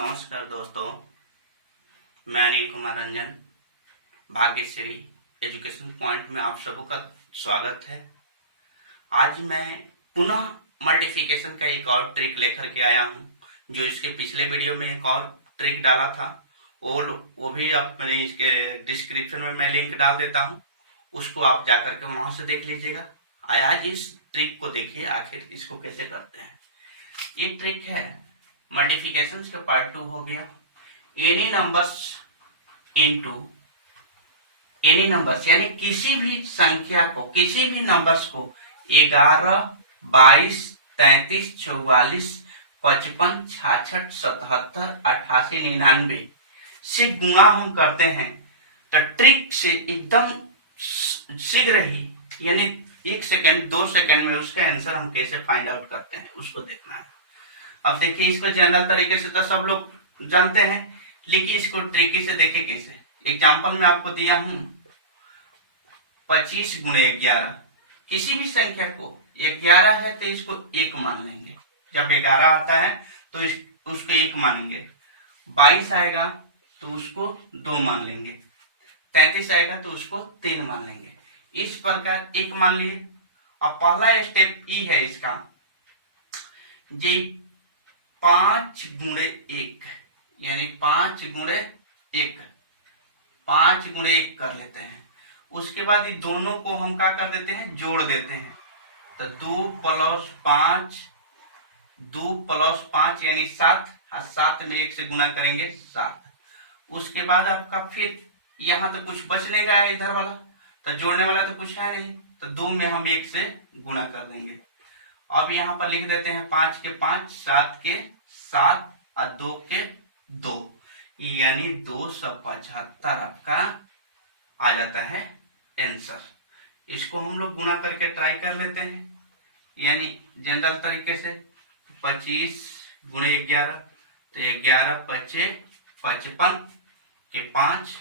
नमस्कार दोस्तों, मैं अनिल कुमार रंजन भाग्यश्री एजुकेशन पॉइंट में आप सबों का स्वागत है। आज मैं पुनः मल्टीप्लिकेशन का एक और ट्रिक लेकर के आया हूं, जो इसके पिछले वीडियो में एक और ट्रिक डाला था और वो भी अपने इसके डिस्क्रिप्शन में मैं लिंक डाल देता हूं, उसको आप जाकर के वहां से देख लीजिएगा। आज इस ट्रिक को देखिए आखिर इसको कैसे करते हैं। ये ट्रिक है मल्टीप्लिकेशन का पार्ट 2 हो गया। Any numbers into any numbers, यानी किसी भी संख्या को, किसी भी नंबर्स को 11, 22, 33, 44, 55, 66, 77, 88, 99 से गुणा हम करते हैं तो ट्रिक से एकदम शीघ्र ही, यानी 1 सेकेंड 2 सेकेंड में उसका आंसर हम कैसे फाइंड आउट करते हैं उसको देखना है। अब देखिए, इसको जनरल तरीके से तो सब लोग जानते हैं, लेकिन इसको ट्रिकी से देखे कैसे। एग्जांपल में आपको दिया हूं 25 गुणे 11। किसी भी संख्या को 11 है तो इसको 1 मान लेंगे। जब 11 आता है तो उसको 1 मानेंगे। 22 आएगा तो उसको 2 मान लेंगे। 33 आएगा तो उसको 3 मान लेंगे। इस प्रकार 1 मान लिए। अब पहला स्टेप ई है इसका, जी 5 गुणे 1, यानी 5 गुणे 1, 5 गुणे 1 कर लेते हैं। उसके बाद ये दोनों को हम क्या कर देते हैं, जोड़ देते हैं। तो 2 + 5, 2 + 5 यानी 7, और 7 में 1 से गुना करेंगे 7। उसके बाद आपका फिर यहाँ तो कुछ बच नहीं रहा है, इधर वाला तो जोड़ने वाला तो कुछ है नहीं, तो 2 में हम 1 से गुणा कर देंगे। अब यहाँ पर लिख देते हैं 5 के 5, 7 के 7 और 2 के 2, यानी 275 आपका आ जाता है आंसर। इसको हम लोग गुणा करके ट्राई कर लेते हैं, यानी जनरल तरीके से 25 गुणे 11, तो 11 × 5 = 55 के 5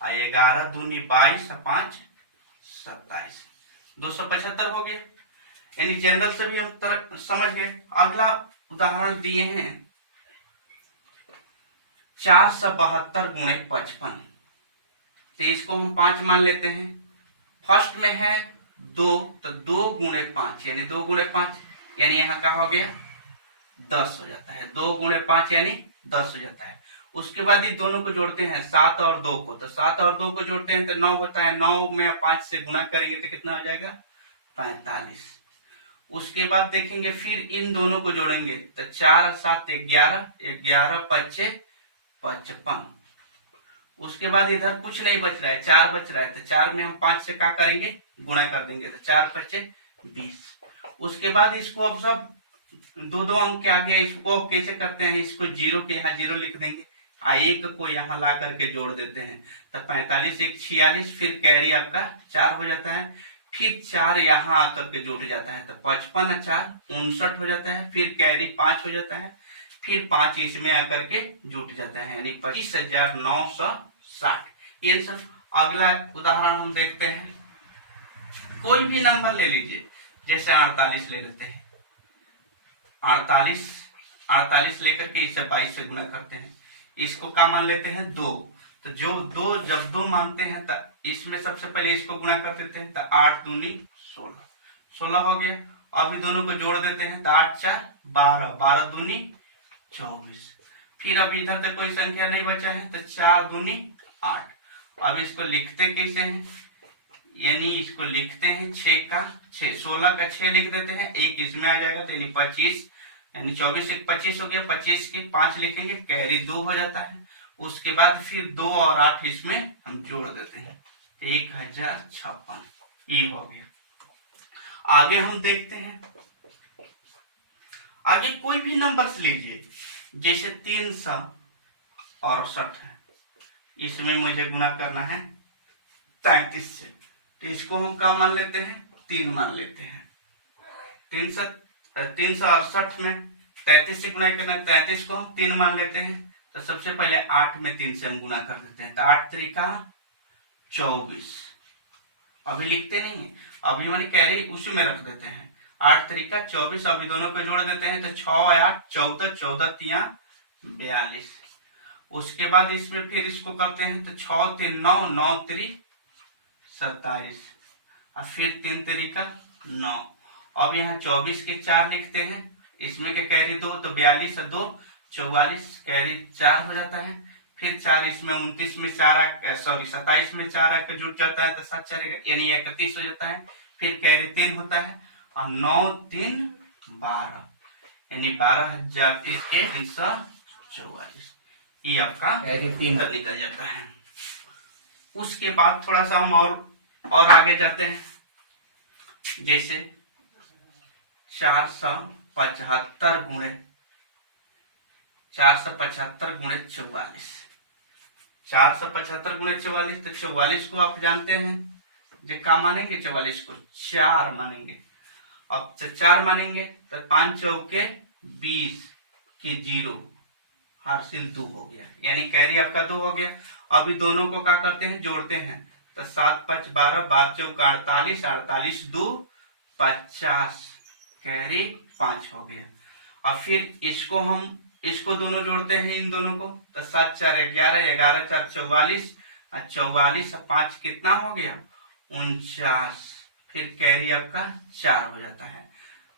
और 11 दूनी 22 और 5 27, 275 हो गया। यानी जनरल से भी हम समझ गए। अगला उदाहरण दिए हैं 472 गुणे 55, तो इसको हम 5 मान लेते हैं। फर्स्ट में है 2, तो 2 गुणे 5 यानी 2 गुणे 5, यानी यहाँ का हो गया 10 हो जाता है। 2 गुणे 5 यानी 10 हो जाता है। उसके बाद ये दोनों को जोड़ते हैं 7 और 2 को, तो 7 और 2 को जोड़ते हैं तो 9 होता है। 9 में 5 से गुना करेंगे तो कितना हो जाएगा, 45। उसके बाद देखेंगे फिर इन दोनों को जोड़ेंगे तो 4 और 7 11, 11 × 5 = 55। उसके बाद इधर कुछ नहीं बच रहा है, 4 बच रहा है, तो 4 में हम 5 से क्या करेंगे, गुणा कर देंगे, तो 4 × 5 = 20। उसके बाद इसको अब सब दो अंक के आगे इसको कैसे करते हैं, इसको 0 के यहाँ 0 लिख देंगे, 1 को यहाँ ला करके जोड़ देते हैं, तो 45 1 46, फिर कैरी आपका 4 हो जाता है। फिर 4 यहाँ आकर के जुट जाता है, तो 55 और 4 59 हो जाता है। फिर कैरी 5 हो जाता है, फिर 5 इसमें आकर के जुट जाता है, यानी 25,960। ये सब। अगला उदाहरण हम देखते हैं, कोई भी नंबर ले लीजिए, जैसे 48 ले लेते हैं। 48 लेकर के इसे 22 से गुणा करते हैं। इसको क्या मान लेते हैं, 2, तो जब 2 मानते हैं तो इसमें सबसे पहले इसको गुणा कर देते हैं, तो 8 दूनी 16, 16 हो गया। अब दोनों को जोड़ देते हैं तो 8 × 4 = 12, 12 दूनी 24। फिर अब इधर तो कोई संख्या नहीं बचा है, तो 4 दूनी 8। अब इसको लिखते कैसे हैं, यानी इसको लिखते हैं 6 का 6, 16 का 6 लिख देते हैं, 1 इसमें आ जाएगा, तो यानी 25, यानी 24 1 25 हो गया। 25 के 5 लिखेंगे, कैरी 2 हो जाता है। उसके बाद फिर 2 और 8 इसमें हम जोड़ देते हैं, 1056, ये हो गया। आगे हम देखते हैं, आगे कोई भी नंबर्स लीजिए, जैसे 368 है, इसमें मुझे गुणा करना है 33 से, तो इसको हम क्या मान लेते हैं, 3 मान लेते हैं। 368 में 33 से गुणा करना है, 33 को हम 3 मान लेते हैं, तो सबसे पहले 8 में 3 से हम गुणा कर देते हैं, तो 8 × 3 = 24। अभी लिखते नहीं है, अभी मानी कैरी उसी में रख देते हैं। 8 × 3 = 24। अभी दोनों को जोड़ देते हैं, तो 6 और 8 14, 14 × 3 42। उसके बाद इसमें फिर इसको करते हैं तो 6 3 9, 9 3 27 और फिर 3 3 का 9। अब यहाँ 24 के 4 लिखते हैं, इसमें के कैरी 2 तो 42 और 2 44, कैरी 4 हो जाता है। फिर 4 इसमें 29 में 4 सॉरी 27 में 4 जुट जाता है तो 7 4 यानी 31 हो जाता है। फिर कैरी 3 होता है और 9 3 12 यानी 12,344। ये आपका कैरी 3 का निकल जाता है। उसके बाद थोड़ा सा हम और आगे जाते हैं, जैसे 475 गुणे 475 गुणे 44। 475 गुणे 44 तो 44 को आप जानते हैं जो क्या मानेंगे, 44 को 4 मानेंगे। अब 4 मानेंगे तो 5 चौके 20 की 0 हासिल 2 हो गया, यानी कैरी आपका 2 हो गया। अभी दोनों को क्या करते हैं, जोड़ते हैं तो 7 5 12, 12 चौक 48, 48 2 50, कैरी 5 हो गया। और फिर इसको दोनों जोड़ते हैं, इन दोनों को तो 7 4 11, 11 4 44 और 44 और 5 कितना हो गया 49। फिर कैरी आपका 4 हो जाता है।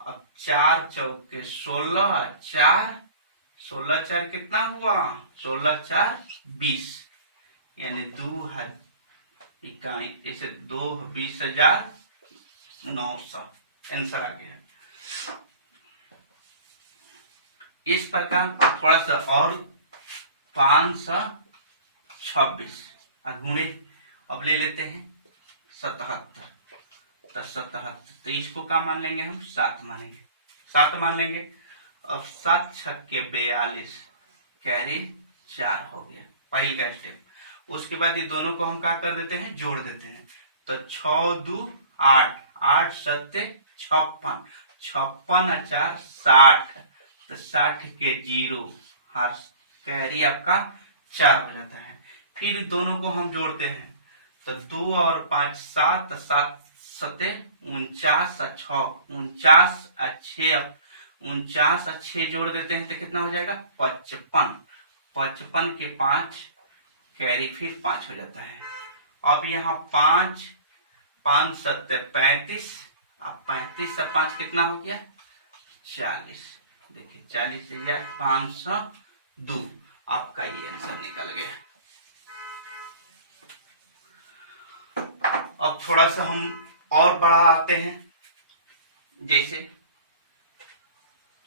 अब 4 चौके 16, 4 16 4 कितना हुआ 16 4 20 यानी 20,900 आंसर आ गया। इस प्रकार थोड़ा सा और 526 गुणे अब ले लेते हैं 77, तो 77 तो इसको क्या मान लेंगे हम 7 मानेंगे, 7 मान लेंगे। अब 7 छक्के 42, कैरी 4 हो गया, पहले का स्टेप। उसके बाद ये दोनों को हम क्या कर देते हैं, जोड़ देते हैं तो 6 2 8, 8 7 56, 56 4 60 तो 60 के 0 हर कैरी आपका 4 हो जाता है। फिर दोनों को हम जोड़ते हैं तो 2 और 5 7, 7 7 49 और 6 49 और 6, 49 और 6 जोड़ देते हैं तो कितना हो जाएगा 55, 55 के 5 कैरी फिर 5 हो जाता है। अब यहाँ 5 5 7 35, अब 35 से 5 कितना हो गया 40, देखिए 40,502 आपका ये आंसर निकल गया। अब थोड़ा सा हम और बढ़ा आते हैं, जैसे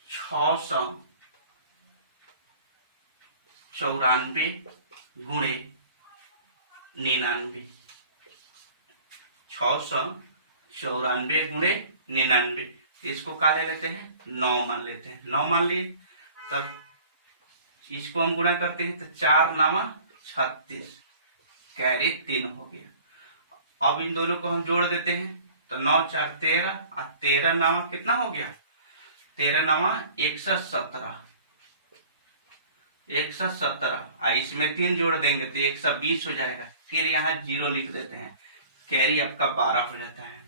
694 गुणे 99, 694 गुणे 99, इसको क्या ले लेते हैं 9 मान लेते हैं, 9 मान लिए तब इसको हम गुणा करते हैं तो 4 9 36, कैरी 3 हो गया। अब इन दोनों को हम जोड़ देते हैं तो 9 4 13 और 13 9 कितना हो गया 13 9 117, 117 इसमें 3 जोड़ देंगे तो 120 हो जाएगा। फिर यहाँ 0 लिख देते हैं, कैरी आपका 12 हो जाता है।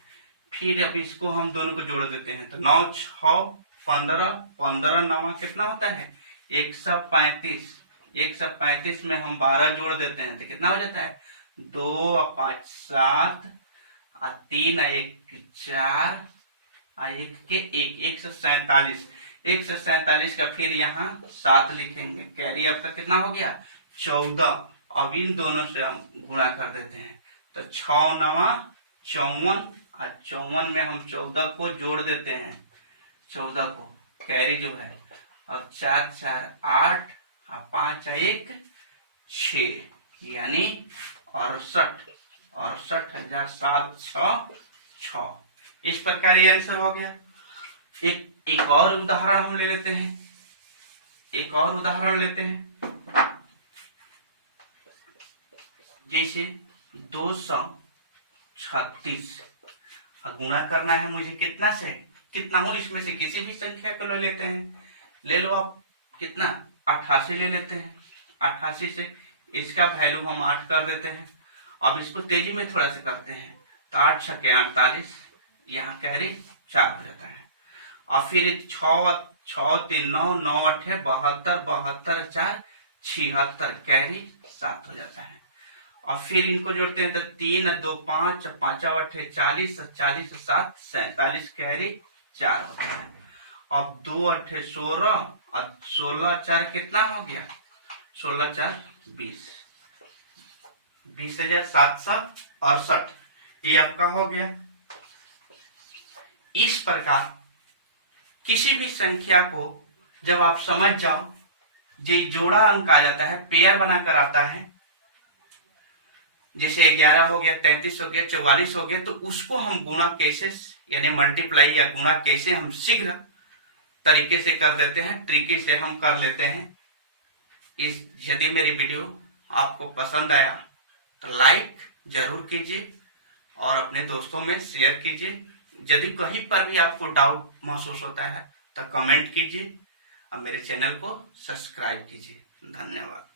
फिर अब इसको हम दोनों को जोड़ देते हैं तो 9 6 15, 15 9 कितना होता है 135, 135 में हम 12 जोड़ देते हैं तो कितना हो जाता है 2 और 5 7 और 3 और 1 4 और 1 के 1 147, 147 का फिर यहाँ 7 लिखेंगे, कैरी आपका कितना हो गया 14। अब इन दोनों से हम गुणा कर देते हैं तो 6 9 54 और 54 में हम 14 को जोड़ देते हैं, 14 को कैरी जो है और 4 4 8 और 5 1 6 यानी 68,706। इस प्रकार ये आंसर हो गया। एक और उदाहरण हम ले लेते हैं, एक और उदाहरण लेते हैं, जैसे 236 गुणा करना है मुझे कितना से कितना हूं, इसमें से किसी भी संख्या को ले लेते हैं, ले लो आप कितना 88 ले लेते हैं, 88 से इसका वैल्यू हम 8 कर देते हैं। अब इसको तेजी में थोड़ा सा करते हैं तो 8 6 48, यहाँ कैरी 4 हो जाता है। और फिर 6 6 3 9 9 8 72 72 4 76 कैरी 7 हो जाता है। और फिर इनको जोड़ते हैं तो 3 2 5 5 8 40 40 7 47 कैरी 4 होता है। अब 2 8 16 और 16 4 कितना हो गया? 16 4 20 20,768 ये आपका हो गया। इस प्रकार किसी भी संख्या को जब आप समझ जाओ, जो जोड़ा अंक आ जाता है, पेयर बनाकर आता है, जैसे 11 हो गया, 33 हो गया, 44 हो गया, तो उसको हम गुणा कैसे यानी मल्टीप्लाई या गुणा कैसे हम शीघ्र तरीके से कर देते हैं, ट्रिकी से हम कर लेते हैं। यदि मेरी वीडियो आपको पसंद आया तो लाइक जरूर कीजिए और अपने दोस्तों में शेयर कीजिए। यदि कहीं पर भी आपको डाउट महसूस होता है तो कमेंट कीजिए और मेरे चैनल को सब्सक्राइब कीजिए। धन्यवाद।